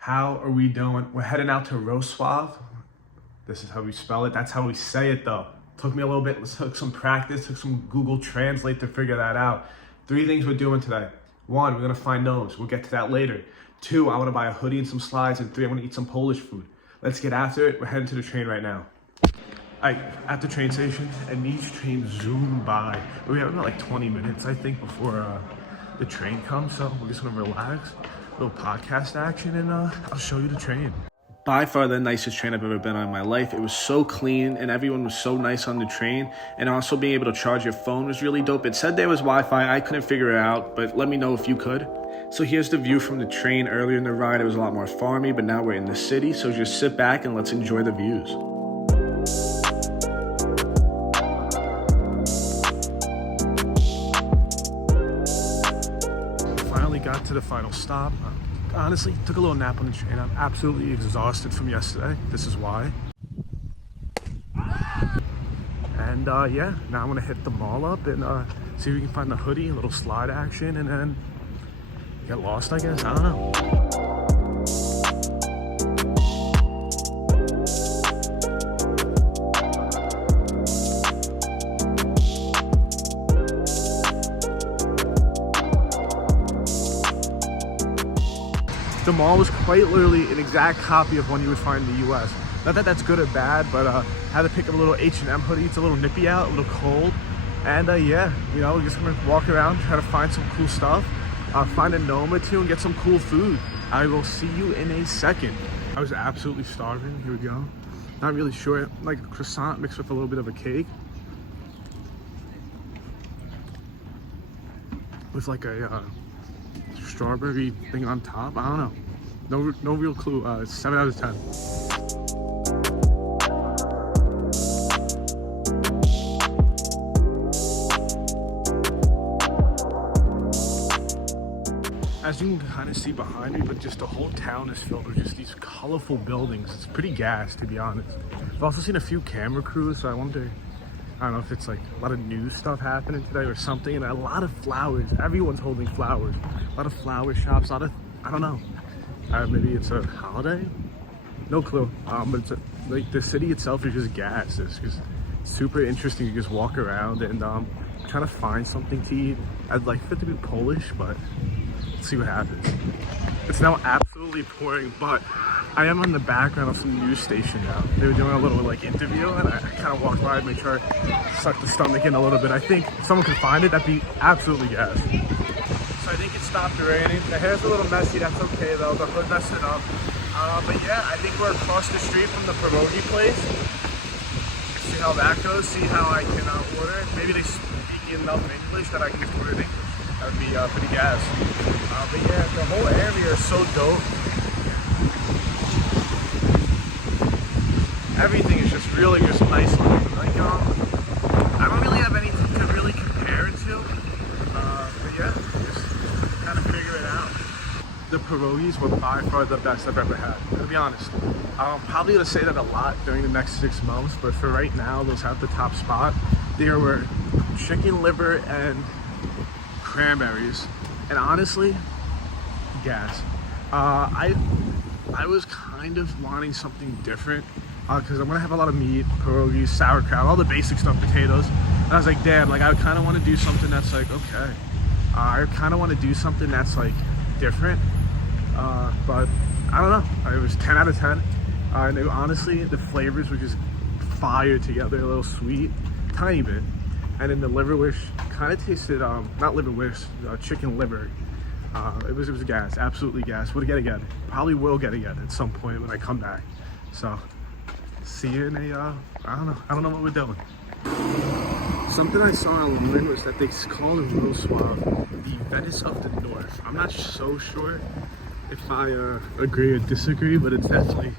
How are we doing? We're heading out to Wrocław. This is how we spell it. That's how we say it though. Took me a little bit, took some practice, took some Google Translate to figure that out. 3 things we're doing today. 1, we're gonna find gnomes. We'll get to that later. 2, I wanna buy a hoodie and some slides. And 3, I wanna eat some Polish food. Let's get after it. We're heading to the train right now. All right, at the train station, and these trains zoom by. We have about like 20 minutes, I think, before the train comes. So we're just gonna relax, a little podcast action, and I'll show you the train. By far the nicest train I've ever been on in my life. It was so clean and everyone was so nice on the train. And also being able to charge your phone was really dope. It said there was Wi-Fi. I couldn't figure it out, but let me know if you could. So here's the view from the train. Earlier in the ride, it was a lot more farmy, but now we're in the city. So just sit back and let's enjoy the views. Finally got to the final stop. Honestly, took a little nap on the train. I'm absolutely exhausted from yesterday. This is why. And yeah, now I'm gonna hit the mall up and see if we can find the hoodie, a little slide action, and then get lost, I guess. I don't know. The mall was quite literally an exact copy of one you would find in the US. Not that that's good or bad, but I had to pick up a little H&M hoodie. It's a little nippy out, a little cold. And yeah, you know, we're just gonna walk around, try to find some cool stuff, find a gnome or 2 and get some cool food. I will see you in a second. I was absolutely starving. Here we go. Not really sure, like a croissant mixed with a little bit of a cake. With like a strawberry thing on top. I don't know. No real clue. 7 out of 10. As you can kind of see behind me, but just the whole town is filled with just these colorful buildings. It's pretty gas, to be honest. I've also seen a few camera crews, so I wonder, I don't know if it's like a lot of news stuff happening today or something, and a lot of flowers. Everyone's holding flowers. A lot of flower shops, a lot of, I don't know. Maybe it's a holiday? No clue. But it's like the city itself is just gas. It's just super interesting to just walk around and trying to find something to eat. I'd like for it to be Polish, but let's see what happens. It's now absolutely pouring, but I am on the background of some news station now. They were doing a little like interview, and I kind of walked by and made sure I sucked the stomach in a little bit. I think if someone could find it, that'd be absolutely gas. So I think it stopped raining. The hair's a little messy, that's okay though. The hood messed it up. But yeah, I think we're across the street from the pierogi place. See how that goes, see how I can order it. Maybe they speak enough English that I can order it in English. That would be pretty gas. But yeah, the whole area is so dope. Everything is just really just nice looking. Like, I don't really have anything to really compare it to. But yeah, just kind of figure it out. The pierogis were by far the best I've ever had, to be honest. I'm probably gonna say that a lot during the next 6 months, but for right now, those have the top spot. There were chicken liver and cranberries, and honestly, gas. I was kind of wanting something different because I'm gonna have a lot of meat, pierogies, sauerkraut, all the basic stuff, potatoes. And I was like, damn, like I kind of want to do something that's like, okay. I kind of want to do something that's like different, but I don't know. It was 10 out of 10. And it, honestly, the flavors were just fire together, a little sweet, tiny bit. And then the liverwurst kind of tasted, not liverwurst, chicken liver. It was gas, absolutely gas. Would get it again. Probably will get it again at some point when I come back. So, see you in a, I don't know what we're doing. Something I saw online was that they call Wrocław the Venice of the North. I'm not so sure if I agree or disagree, but it's definitely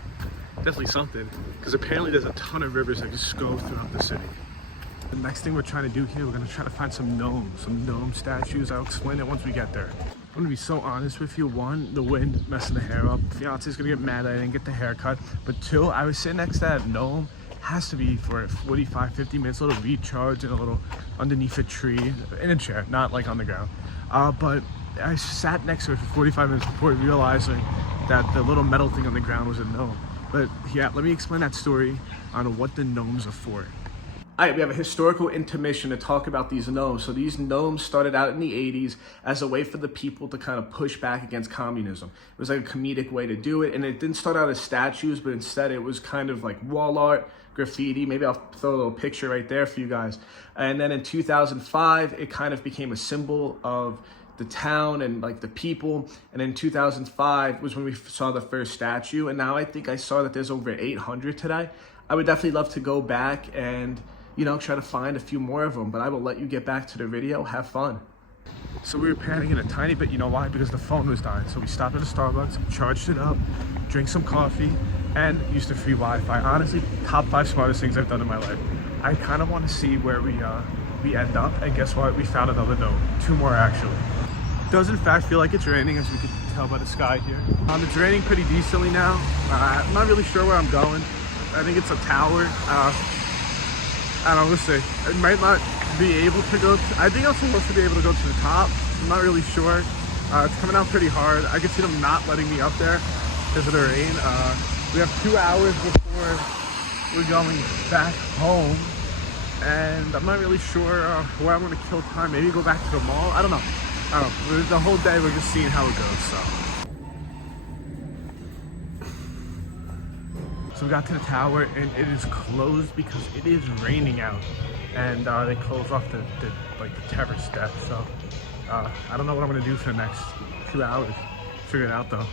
something. Because apparently there's a ton of rivers that just go throughout the city. The next thing we're trying to do here, we're gonna try to find some gnome statues. I'll explain it once we get there. I'm gonna be so honest with you. 1, the wind messing the hair up. Fiance's gonna get mad that I didn't get the haircut. But 2, I was sitting next to that gnome. Has to be for 45, 50 minutes, a little recharge and a little underneath a tree, in a chair, not like on the ground. But I sat next to it for 45 minutes before realizing that the little metal thing on the ground was a gnome. But yeah, let me explain that story on what the gnomes are for. All right, we have a historical intermission to talk about these gnomes. So these gnomes started out in the 80s as a way for the people to kind of push back against communism. It was like a comedic way to do it. And it didn't start out as statues, but instead it was kind of like wall art, graffiti. Maybe I'll throw a little picture right there for you guys. And then in 2005, it kind of became a symbol of the town and like the people. And in 2005 was when we saw the first statue. And now I think I saw that there's over 800 today. I would definitely love to go back and, you know, try to find a few more of them, but I will let you get back to the video. Have fun. So we were panicking a tiny bit, you know why? Because the phone was dying. So we stopped at a Starbucks, charged it up, drank some coffee, and used the free Wi-Fi. Honestly, top 5 smartest things I've done in my life. I kind of want to see where we end up, and guess what? We found another gnome. 2 more actually. It does in fact feel like it's raining, as you can tell by the sky here. It's raining pretty decently now. I'm not really sure where I'm going. I think it's a tower. I don't know, we'll see. I might not be able to go I think I'm supposed to be able to go to the top. I'm not really sure. It's coming out pretty hard. I can see them not letting me up there because of the rain. We have 2 hours before we're going back home, and I'm not really sure where I'm going to kill time. Maybe go back to the mall. I don't know. The whole day we're just seeing how it goes. So we got to the tower and it is closed because it is raining out, and they closed off the terrace steps. So I don't know what I'm gonna do for the next 2 hours. Figure it out though.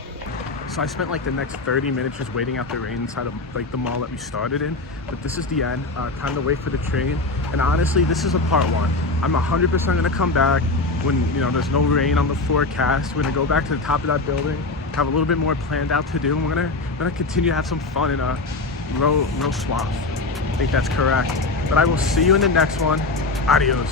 So I spent like the next 30 minutes just waiting out the rain inside of like the mall that we started in. But this is the end. Time to wait for the train. And honestly, this is a part 1. I'm 100% gonna come back when, you know, there's no rain on the forecast. We're gonna go back to the top of that building, have a little bit more planned out to do, and we're gonna continue to have some fun in Wrocław. I think that's correct. But I will see you in the next one. Adios.